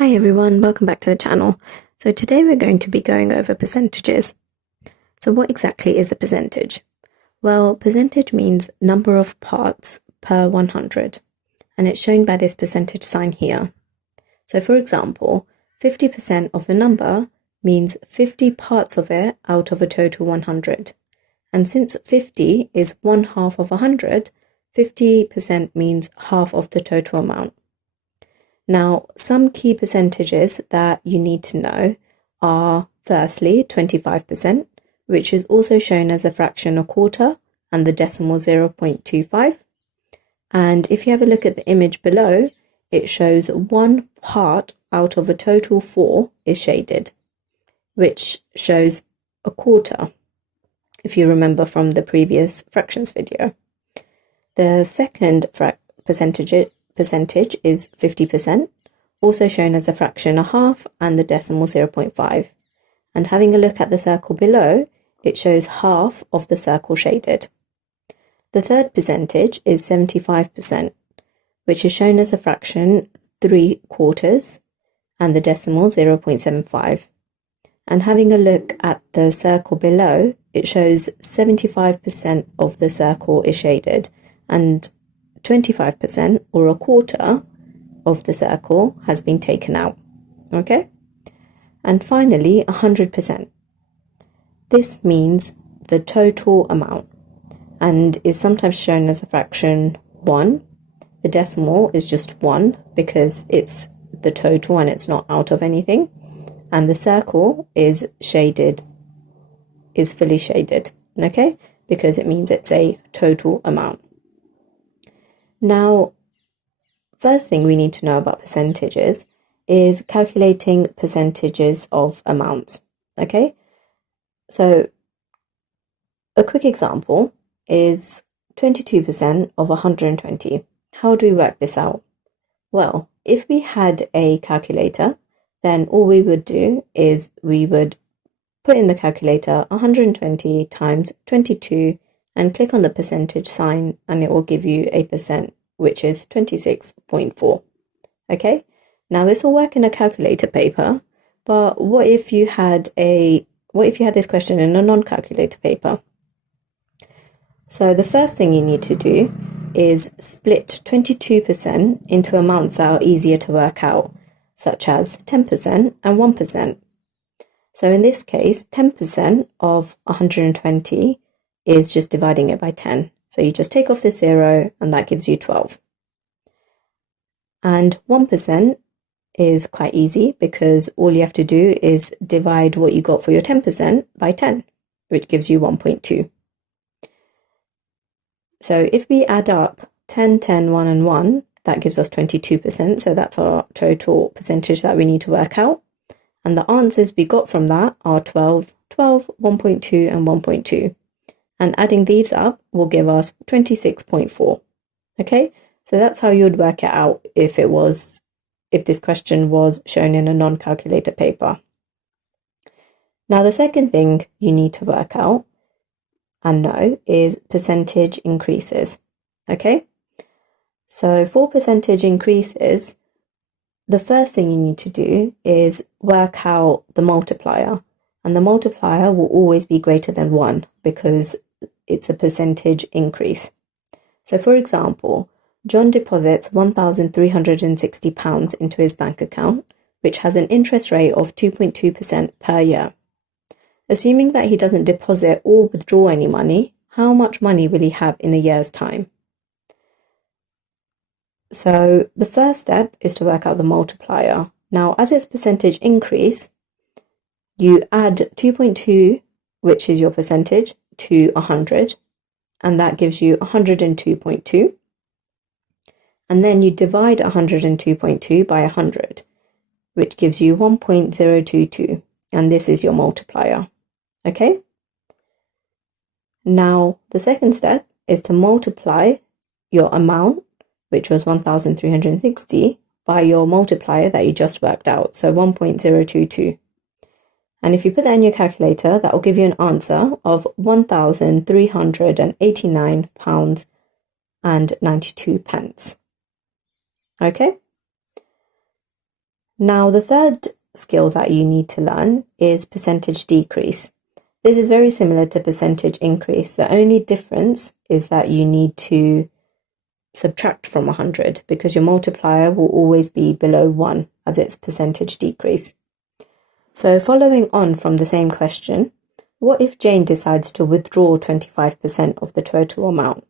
Hi everyone, welcome back to the channel. So today we're going to be going over percentages. So what exactly is a percentage? Well, percentage means number of parts per 100, and it's shown by this percentage sign here. So for example, 50% of a number means 50 parts of it out of a total 100. And since 50 is 1/2 of 100, 50% means half of the total amount. Now, some key percentages that you need to know are firstly 25%, which is also shown as a fraction a quarter and the decimal 0.25. And if you have a look at the image below, it shows 1 part out of a total 4 is shaded, which shows a quarter, if you remember from the previous fractions video. The second percentage is 50%, also shown as a fraction a half and the decimal 0.5. And having a look at the circle below, it shows half of the circle shaded. The third percentage is 75%, which is shown as a fraction 3/4 and the decimal 0.75. And having a look at the circle below, it shows 75% of the circle is shaded and 25% or a quarter of the circle has been taken out. Okay? And finally, 100%. This means the total amount and is sometimes shown as a fraction 1. The decimal is just 1 because it's the total and it's not out of anything. And the circle is fully shaded, okay? Because it means it's a total amount. Now, first thing we need to know about percentages is calculating percentages of amounts, okay? So, a quick example is 22% of 120. How do we work this out? Well, if we had a calculator, then all we would do is we would put in the calculator 120 times 22 and click on the percentage sign and it will give you a percent, which is 26.4. Okay, now this will work in a calculator paper, but what if you had this question in a non-calculator paper? So the first thing you need to do is split 22% into amounts that are easier to work out, such as 10% and 1%. So in this case, 10% of 120 is just dividing it by 10. So you just take off the 0 and that gives you 12. And 1% is quite easy because all you have to do is divide what you got for your 10% by 10, which gives you 1.2. So if we add up 10, 10, 1 and 1, that gives us 22%. So that's our total percentage that we need to work out. And the answers we got from that are 12, 12, 1.2 and 1.2. And adding these up will give us 26.4. Okay, so that's how you would work it out if this question was shown in a non-calculator paper. Now the second thing you need to work out and know is percentage increases. Okay, so for percentage increases, the first thing you need to do is work out the multiplier, and the multiplier will always be greater than 1 because it's a percentage increase. So for example, John deposits £1,360 into his bank account, which has an interest rate of 2.2% per year. Assuming that he doesn't deposit or withdraw any money, how much money will he have in a year's time? So the first step is to work out the multiplier. Now, as its percentage increase, you add 2.2, which is your percentage, to 100, and that gives you 102.2. And then you divide 102.2 by 100, which gives you 1.022, and this is your multiplier. Okay? Now, the second step is to multiply your amount, which was 1,360, by your multiplier that you just worked out, so 1.022. And if you put that in your calculator, that will give you an answer of £1,389.92. Okay? Now, the third skill that you need to learn is percentage decrease. This is very similar to percentage increase. The only difference is that you need to subtract from 100 because your multiplier will always be below 1 as its percentage decrease. So following on from the same question, what if Jane decides to withdraw 25% of the total amount?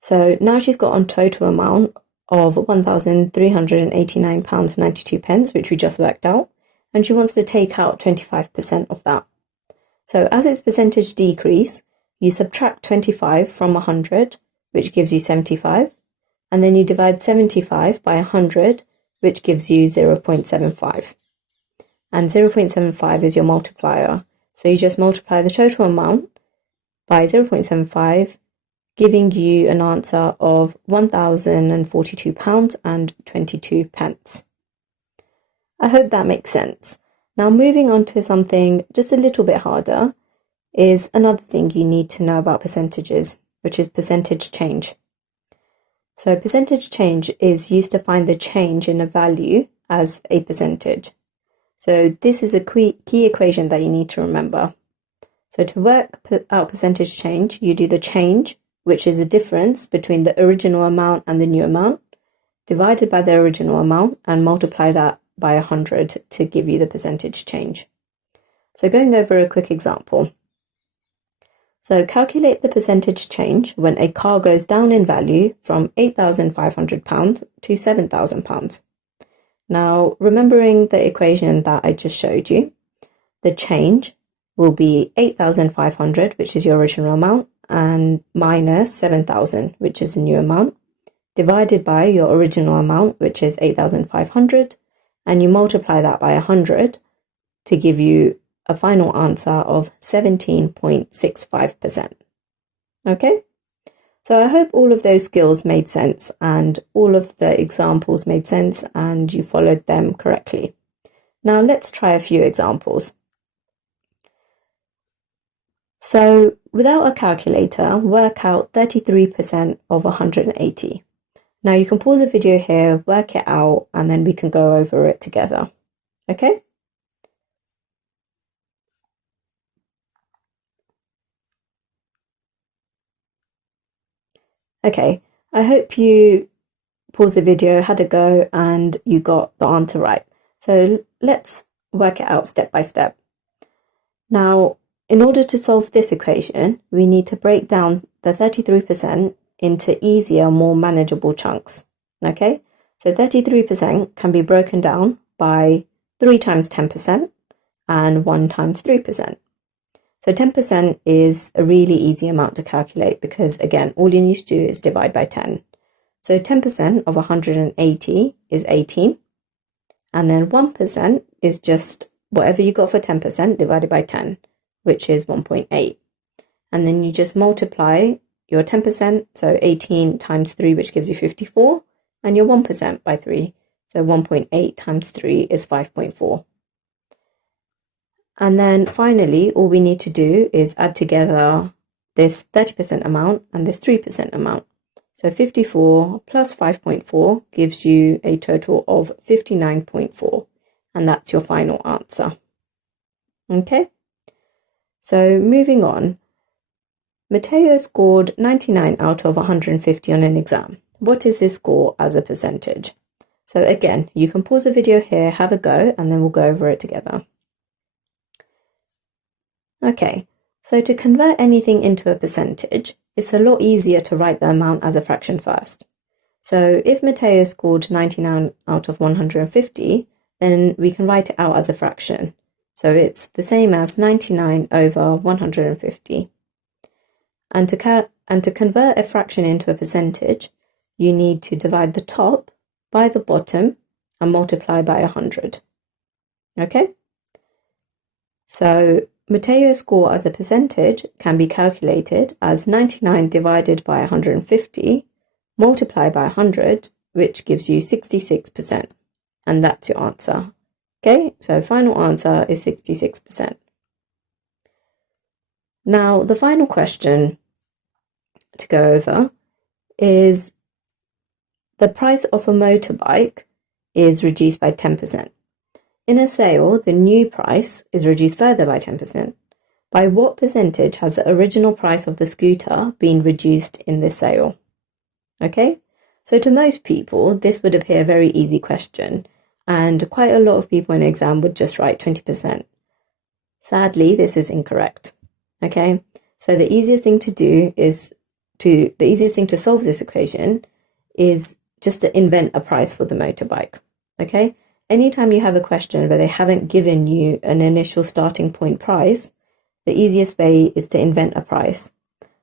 So now she's got a total amount of £1,389.92, which we just worked out, and she wants to take out 25% of that. So as its percentage decrease, you subtract 25 from 100, which gives you 75, and then you divide 75 by 100, which gives you 0.75. And 0.75 is your multiplier. So you just multiply the total amount by 0.75, giving you an answer of £1,042.22. I hope that makes sense. Now moving on to something just a little bit harder is another thing you need to know about percentages, which is percentage change. So percentage change is used to find the change in a value as a percentage. So this is a key equation that you need to remember. So to work out percentage change, you do the change, which is the difference between the original amount and the new amount, divided by the original amount and multiply that by 100 to give you the percentage change. So going over a quick example. So calculate the percentage change when a car goes down in value from £8,500 to £7,000. Now, remembering the equation that I just showed you, the change will be 8,500, which is your original amount, and minus 7,000, which is the new amount, divided by your original amount, which is 8,500, and you multiply that by 100 to give you a final answer of 17.65%. Okay? So I hope all of those skills made sense and all of the examples made sense and you followed them correctly. Now let's try a few examples. So without a calculator, work out 33% of 180. Now you can pause the video here, work it out, and then we can go over it together. Okay? Okay, I hope you paused the video, had a go, and you got the answer right. So let's work it out step by step. Now, in order to solve this equation, we need to break down the 33% into easier, more manageable chunks. Okay, so 33% can be broken down by 3 times 10% and 1 times 3%. So 10% is a really easy amount to calculate because, again, all you need to do is divide by 10. So 10% of 180 is 18. And then 1% is just whatever you got for 10% divided by 10, which is 1.8. And then you just multiply your 10%, so 18 times 3, which gives you 54, and your 1% by 3. So 1.8 times 3 is 5.4. And then finally, all we need to do is add together this 30% amount and this 3% amount. So 54 plus 5.4 gives you a total of 59.4. And that's your final answer. Okay? So moving on, Matteo scored 99 out of 150 on an exam. What is his score as a percentage? So again, you can pause the video here, have a go, and then we'll go over it together. Okay, so to convert anything into a percentage, it's a lot easier to write the amount as a fraction first. So if Matteo scored 99 out of 150, then we can write it out as a fraction. So it's the same as 99 over 150. And to convert a fraction into a percentage, you need to divide the top by the bottom and multiply by 100. Okay? So Matteo's score as a percentage can be calculated as 99 divided by 150 multiplied by 100, which gives you 66%. And that's your answer. Okay, so final answer is 66%. Now, the final question to go over is the price of a motorbike is reduced by 10%. In a sale, the new price is reduced further by 10%. By what percentage has the original price of the scooter been reduced in this sale? Okay, so to most people, this would appear a very easy question, and quite a lot of people in an exam would just write 20%. Sadly, this is incorrect. Okay, so the easiest thing to solve this equation is just to invent a price for the motorbike. Okay, anytime you have a question where they haven't given you an initial starting point price, the easiest way is to invent a price.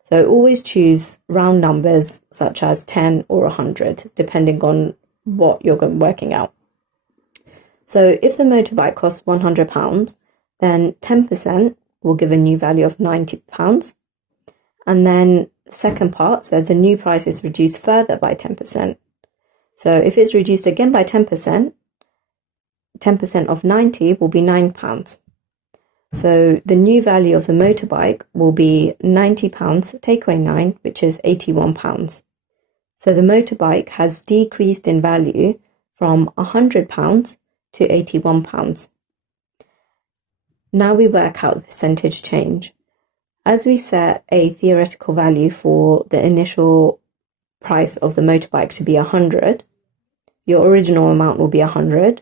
So always choose round numbers such as 10 or 100, depending on what you're working out. So if the motorbike costs £100, then 10% will give a new value of £90. And then second part says the new price is reduced further by 10%. So if it's reduced again by 10%, 10% of 90 will be £9. So the new value of the motorbike will be £90, take away 9, which is £81. So the motorbike has decreased in value from £100 to £81. Now we work out the percentage change. As we set a theoretical value for the initial price of the motorbike to be 100, your original amount will be 100,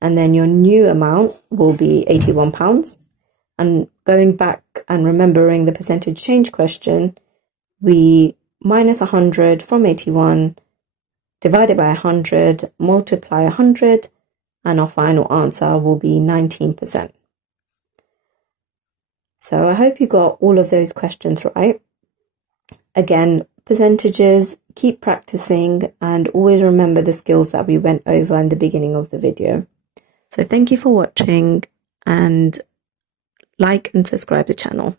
and then your new amount will be £81. And going back and remembering the percentage change question, we minus 100 from 81, divide it by 100, multiply 100, and our final answer will be 19%. So I hope you got all of those questions right. Again, percentages, keep practicing, and always remember the skills that we went over in the beginning of the video. So thank you for watching, and like and subscribe to the channel.